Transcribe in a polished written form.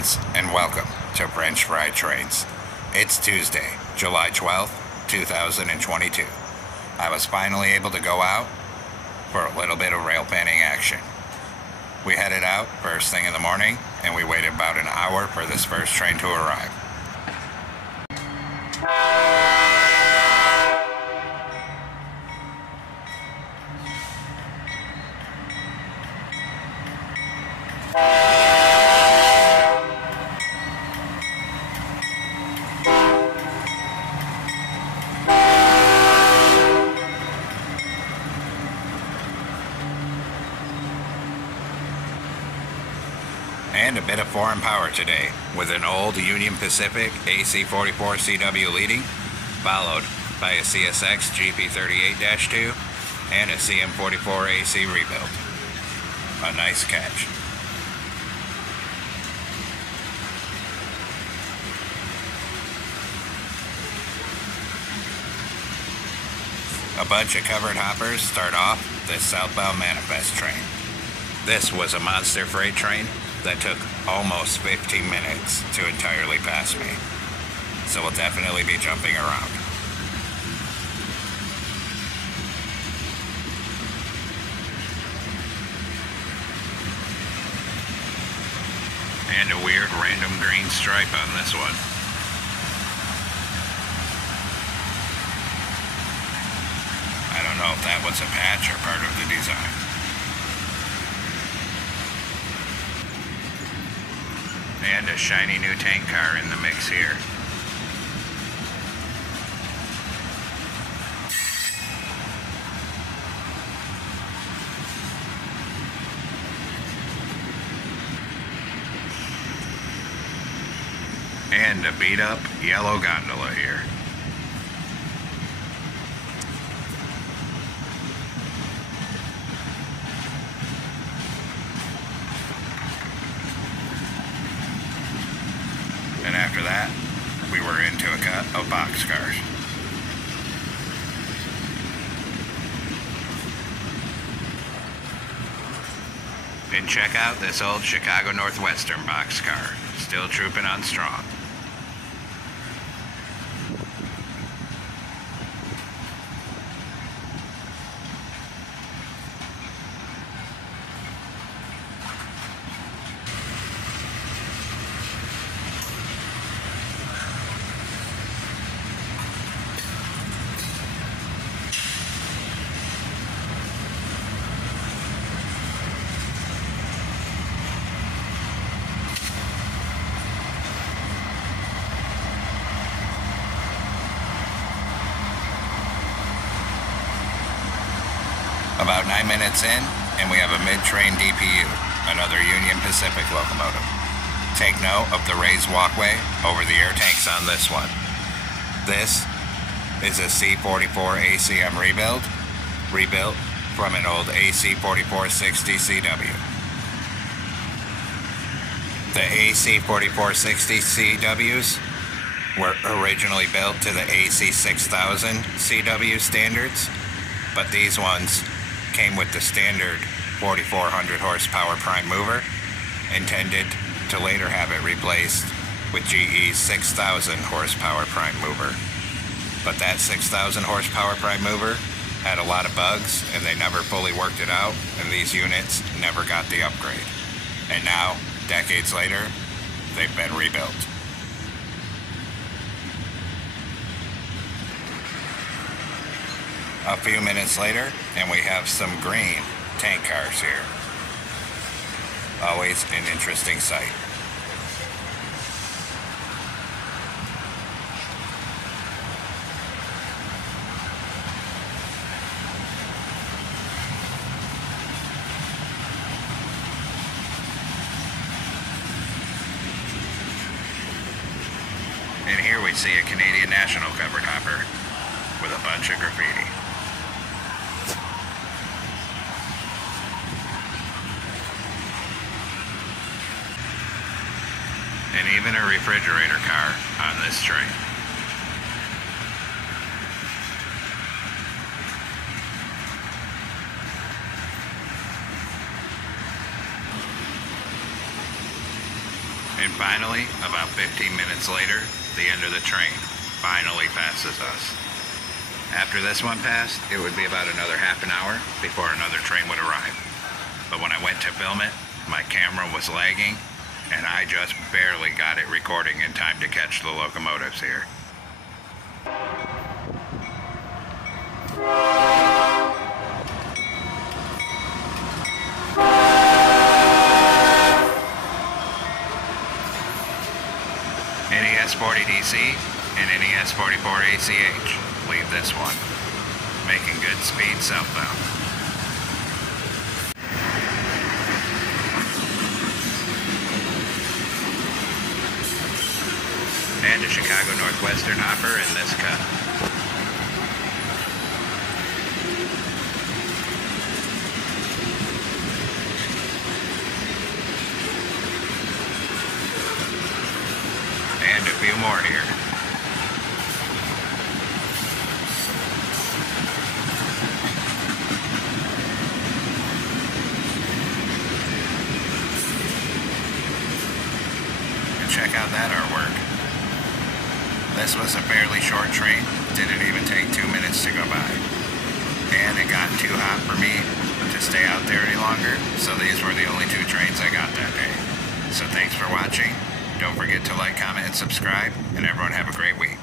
friends, and welcome to French Fry Trains. It's Tuesday, July 12th, 2022. I was finally able to go out for a little bit of rail panning action. We headed out first thing in the morning, and we waited about an hour for this first train to arrive. And a bit of foreign power today, with an old Union Pacific AC44CW leading, followed by a CSX GP38-2 and a CM44AC rebuild. A nice catch. A bunch of covered hoppers start off this southbound manifest train. This was a monster freight train that took almost 15 minutes to entirely pass me. So we'll definitely be jumping around. And a weird random green stripe on this one. I don't know if that was a patch or part of the design. And a shiny new tank car in the mix here. And a beat up yellow gondola here. And after that, we were into a cut of boxcars. And check out this old Chicago Northwestern boxcar, still trooping on strong. About 9 minutes in, and we have a mid-train DPU, another Union Pacific locomotive. Take note of the raised walkway over the air tanks on this one. This is a C44 ACM rebuilt from an old AC4460CW. The AC4460CWs were originally built to the AC6000CW standards, but these ones came with the standard 4,400 horsepower prime mover, intended to later have it replaced with GE's 6,000 horsepower prime mover. But that 6,000 horsepower prime mover had a lot of bugs, and they never fully worked it out, and these units never got the upgrade. And now, decades later, they've been rebuilt. A few minutes later, and we have some green tank cars here. Always an interesting sight. And here we see a Canadian National covered hopper with a bunch of graffiti. And even a refrigerator car on this train. And finally, about 15 minutes later, the end of the train finally passes us. After this one passed, it would be about another half an hour before another train would arrive. But when I went to film it, my camera was lagging, and I just barely got it recording in time to catch the locomotives here. NES 40DC and NES 44ACH. Leave this one. Making good speed southbound. And a Chicago Northwestern hopper in this cut. And a few more here. And check out that artwork. This was a fairly short train. Didn't even take 2 minutes to go by. And it got too hot for me to stay out there any longer, so these were the only 2 trains I got that day. So thanks for watching. Don't forget to like, comment, and subscribe, and everyone have a great week.